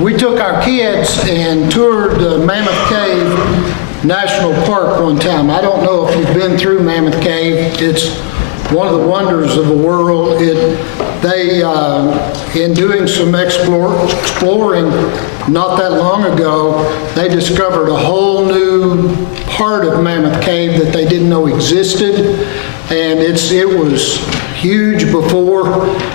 We took our kids and toured Mammoth Cave National Park one time. I don't know if you've been through Mammoth Cave. It's one of the wonders of the world. In doing some exploring not that long ago, they discovered a whole new part of Mammoth Cave that they didn't know existed. And it was huge before,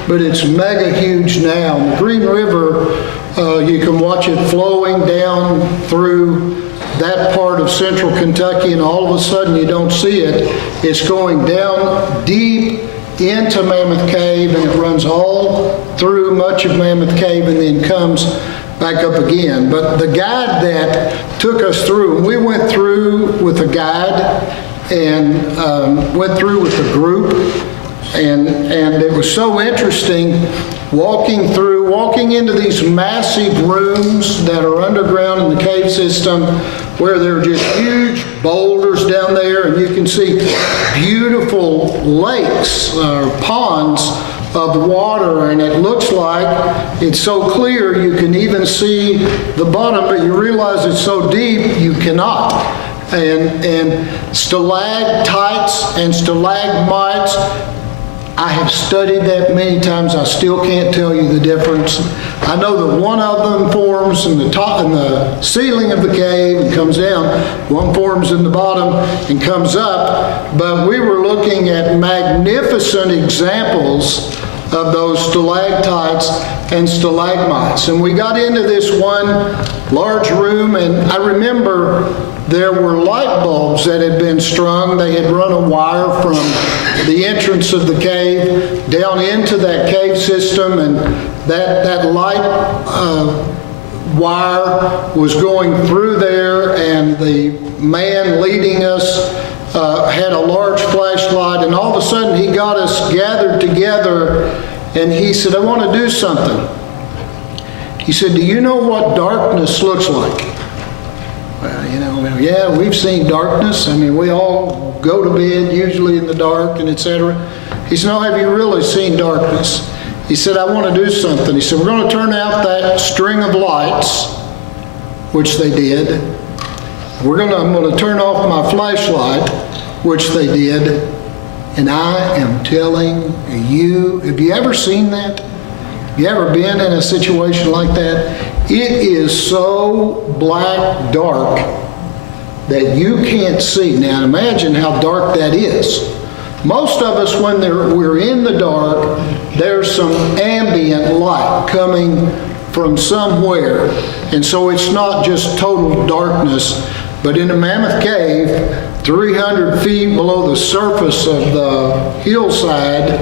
but it's mega huge now. And the Green River, you can watch it flowing down through that part of central Kentucky, and all of a sudden you don't see it. It's going down deep into Mammoth Cave, and it runs all through much of Mammoth Cave and then comes back up again. But the guide that took us through, we went through with a guide and went through with a group, and it was so interesting walking into these massive rooms that are underground in the cave system, where there are just huge boulders down there, and you can see beautiful lakes or ponds of water, and it looks like it's so clear you can even see the bottom, but you realize it's so deep you cannot. And stalactites and stalagmites, I have studied that many times. I still can't tell you the difference. I know that one of them forms in the top, in the ceiling of the cave and comes down. One forms in the bottom and comes up. But we were looking at magnificent examples of those stalactites and stalagmites. And we got into this one large room, and I remember there were light bulbs that had been strung. They had run a wire from the entrance of the cave down into that cave system, and that light wire was going through there, and the man leading us had a large flashlight, and all of a sudden he got us gathered together, and he said, "I want to do something." He said, "Do you know what darkness looks like?" Well, yeah, we've seen darkness. I mean, we all go to bed usually in the dark and etc. He said, "No, have you really seen darkness?" He said, "I want to do something." He said, "We're going to turn out that string of lights," which they did. I'm going to turn off my flashlight, which they did. And I am telling you, have you ever seen that? Have you ever been in a situation like that? It is so black dark that you can't see. Now imagine how dark that is. Most of us, when we're in the dark, there's some ambient light coming from somewhere. And so it's not just total darkness. But in the Mammoth Cave, 300 feet below the surface of the hillside,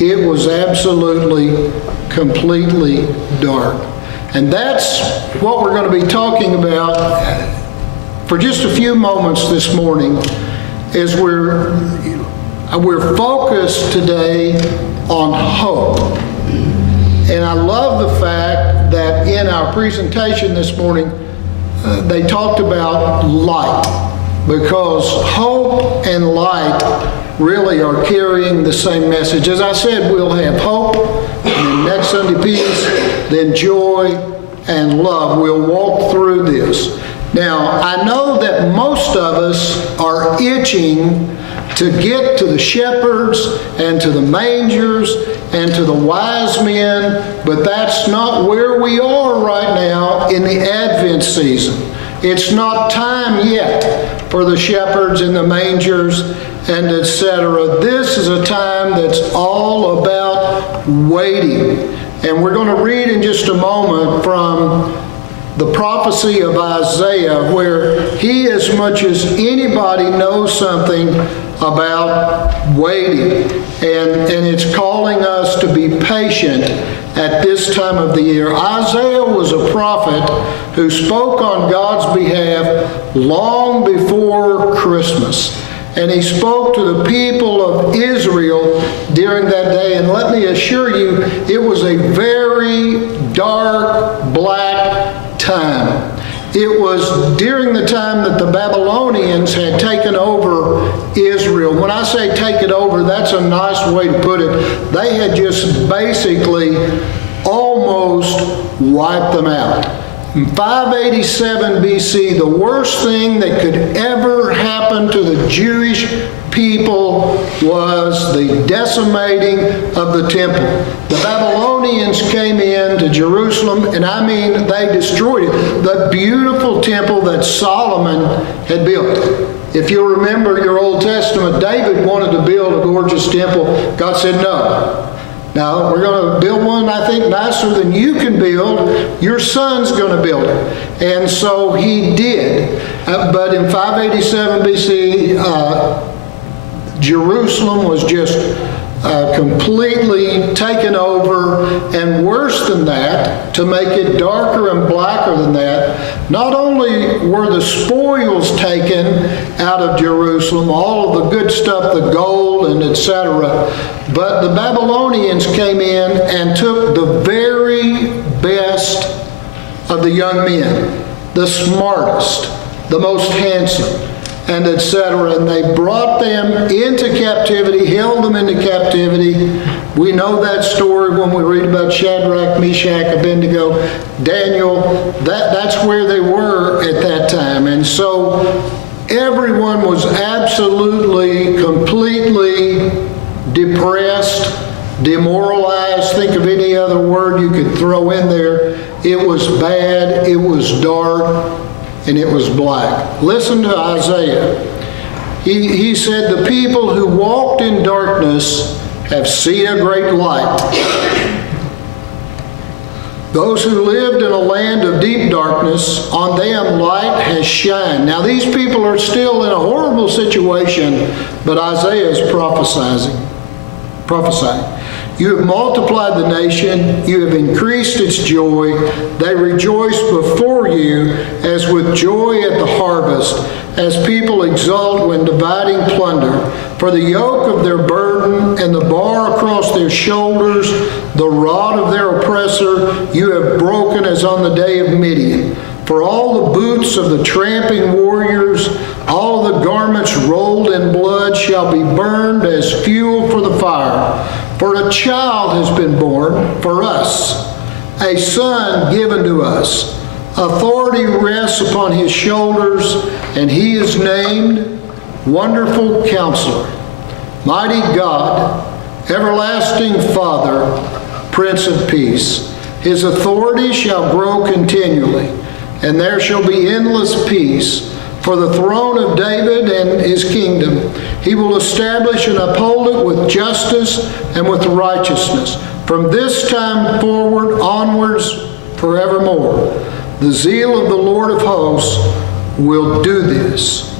it was absolutely, completely dark. And that's what we're going to be talking about for just a few moments this morning, as we're focused today on hope. And I love the fact that in our presentation this morning, they talked about light, because hope and light really are carrying the same message. As I said, we'll have hope, and then next Sunday peace, then joy and love. We'll walk through this. Now, I know that most of us are itching to get to the shepherds and to the mangers and to the wise men, but that's not where we are right now in the Advent season. It's not time yet for the shepherds and the mangers and etc. This is a time that's all about waiting. And we're going to read in just a moment from the prophecy of Isaiah, where he, as much as anybody, knows something about waiting. And it's calling us to be patient at this time of the year. Isaiah was a prophet who spoke on God's behalf long before Christmas. And he spoke to the people of Israel during that day. And let me assure you, it was a very dark, black time. It was during the time that the Babylonians had taken over Israel. When I say take it over, that's a nice way to put it. They had just basically all almost wiped them out. In 587 BC, the worst thing that could ever happen to the Jewish people was the decimating of the temple. The Babylonians came into Jerusalem, and I mean they destroyed it. The beautiful temple that Solomon had built. If you remember your Old Testament, David wanted to build a gorgeous temple. God said no. Now, we're going to build one, I think, nicer than you can build. Your son's going to build it. And so he did. But in 587 BC, Jerusalem was just completely taken over. And worse than that, to make it darker and blacker than that, not only were the spoils taken out of Jerusalem, all of the good stuff, the gold and etc., but the Babylonians came in and took the very best of the young men, the smartest, the most handsome, and etc. And they brought them into captivity, held them into captivity. We know that story when we read about Shadrach, Meshach, Abednego, Daniel. That's where they were at that time. And so everyone was absolutely, completely depressed, demoralized. Think of any other word you could throw in there. It was bad, it was dark, and it was black. Listen to Isaiah. He said, "The people who walked in darkness have seen a great light. Those who lived in a land of deep darkness, on them light has shined." Now these people are still in a horrible situation, but Isaiah is prophesying. "You have multiplied the nation, you have increased its joy. They rejoice before you as with joy at the harvest, as people exult when dividing plunder. For the yoke of their burden and the bar across their shoulders, the rod of their oppressor, you have broken as on the day of Midian. For all the boots of the tramping warriors, all the garments rolled in blood shall be burned as fuel for the fire. For a child has been born for us, a son given to us. Authority rests upon his shoulders, and he is named Wonderful Counselor, Mighty God, Everlasting Father, Prince of Peace. His authority shall grow continually, and there shall be endless peace. For the throne of David and his kingdom, he will establish and uphold it with justice and with righteousness, from this time forward, onwards, forevermore. The zeal of the Lord of hosts will do this."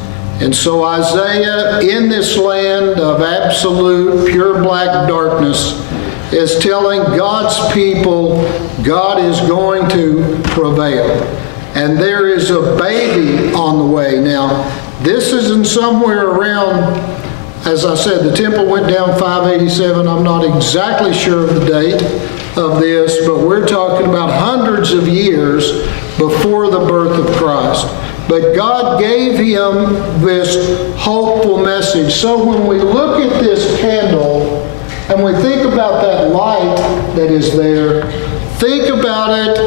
And so Isaiah, in this land of absolute pure black darkness, is telling God's people God is going to prevail. And there is a baby on the way. Now, this isn't somewhere around, as I said, the temple went down 587. I'm not exactly sure of the date of this, but we're talking about hundreds of years before the birth of Christ. But God gave him this hopeful message. So when we look at this candle and we think about that light that is there, think about it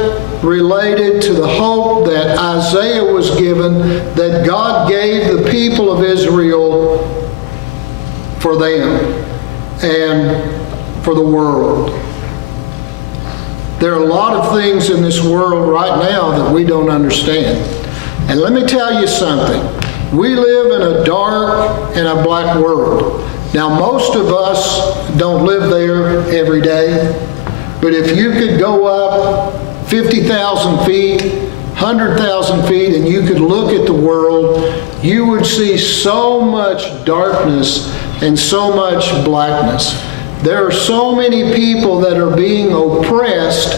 related to the hope that Isaiah was given, that God gave the people of Israel for them and for the world. There are a lot of things in this world right now that we don't understand. And let me tell you something. We live in a dark and a black world. Now, most of us don't live there every day. But if you could go up 50,000 feet, 100,000 feet, and you could look at the world, you would see so much darkness and so much blackness. There are so many people that are being oppressed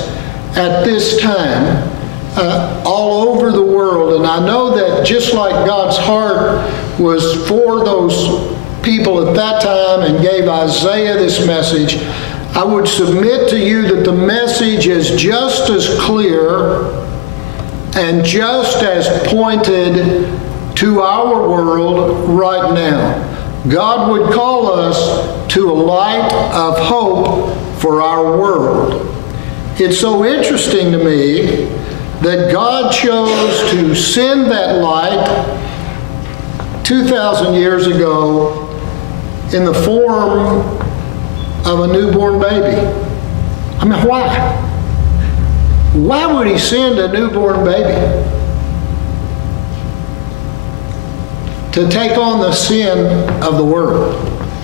at this time all over the world. And I know that just like God's heart was for those people at that time and gave Isaiah this message, I would submit to you that the message is just as clear and just as pointed to our world right now. God would call us to a light of hope for our world. It's so interesting to me that God chose to send that light 2,000 years ago in the form of a newborn baby. I mean, why? Why would he send a newborn baby to take on the sin of the world?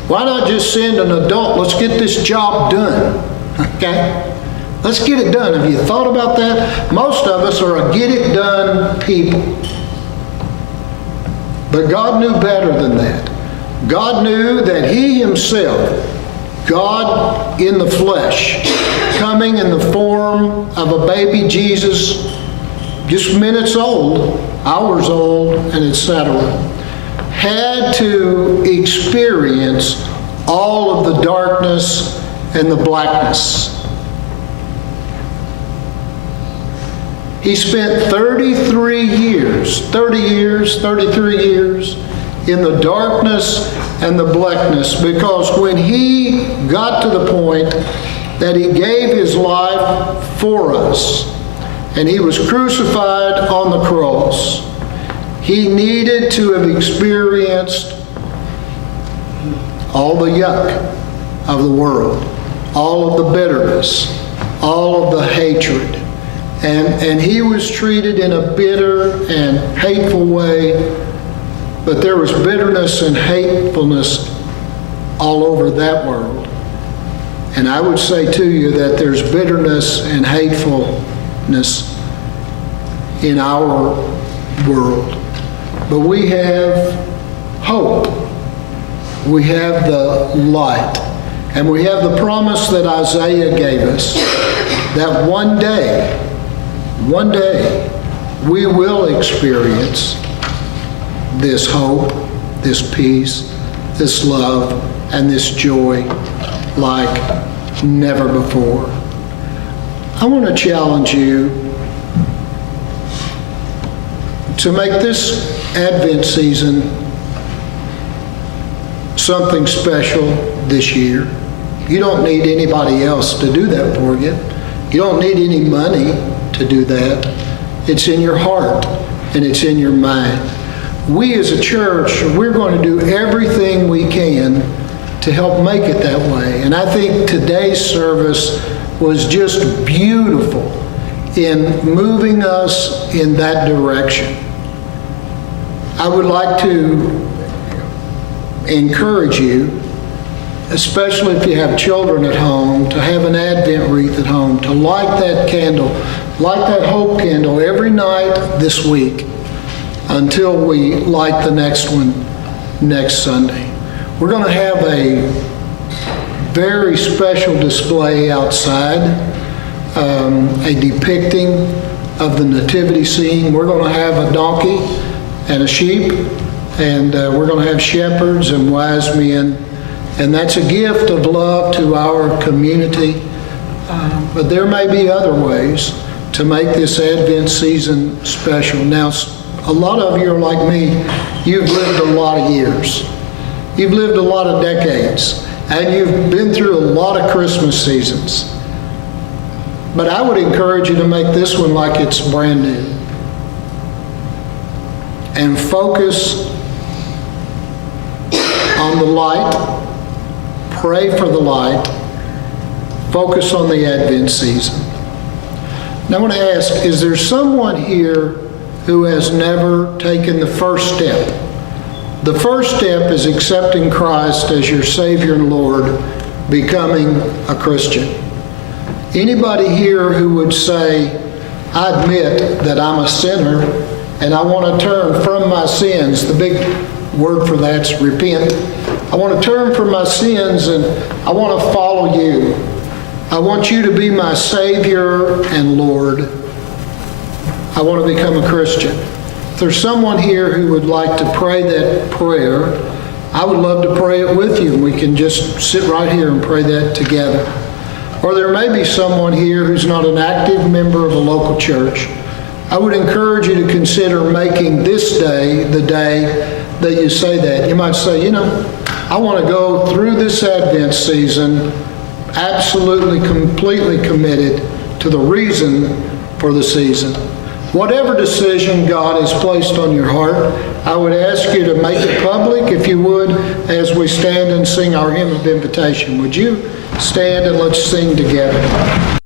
Why not just send an adult? Let's get this job done, okay? Let's get it done. Have you thought about that? Most of us are a get-it-done people. But God knew better than that. God knew that he himself, God in the flesh, coming in the form of a baby Jesus, just minutes old, hours old, and etc., had to experience all of the darkness and the blackness. He spent 33 years in the darkness and the blackness, because when he got to the point that he gave his life for us and he was crucified on the cross, he needed to have experienced all the yuck of the world, all of the bitterness, all of the hatred. And he was treated in a bitter and hateful way, but there was bitterness and hatefulness all over that world. And I would say to you that there's bitterness and hatefulness in our world. But we have hope. We have the light. And we have the promise that Isaiah gave us, that one day, we will experience this hope, this peace, this love, and this joy like never before. I want to challenge you to make this Advent season something special this year. You don't need anybody else to do that for you. You don't need any money to do that. It's in your heart and it's in your mind. We as a church, we're going to do everything we can to help make it that way. And I think today's service was just beautiful in moving us in that direction. I would like to encourage you, especially if you have children at home, to have an Advent wreath at home, to light that candle, light that hope candle every night this week until we light the next one next Sunday. We're going to have a very special display outside, a depicting of the nativity scene. We're going to have a donkey and a sheep, and we're going to have shepherds and wise men. And that's a gift of love to our community. But there may be other ways to make this Advent season special. Now, a lot of you are like me. You've lived a lot of years. You've lived a lot of decades. And you've been through a lot of Christmas seasons. But I would encourage you to make this one like it's brand new. And focus on the light. Pray for the light. Focus on the Advent season. Now I want to ask, is there someone here who has never taken the first step? The first step is accepting Christ as your Savior and Lord, becoming a Christian. Anybody here who would say, I admit that I'm a sinner and I want to turn from my sins. The big word for that's repent. I want to turn from my sins and I want to follow you. I want you to be my Savior and Lord. I want to become a Christian. If there's someone here who would like to pray that prayer, I would love to pray it with you. We can just sit right here and pray that together. Or there may be someone here who's not an active member of a local church. I would encourage you to consider making this day the day that you say that. You might say, I want to go through this Advent season absolutely, completely committed to the reason for the season. Whatever decision God has placed on your heart, I would ask you to make it public, if you would, as we stand and sing our hymn of invitation. Would you stand and let's sing together?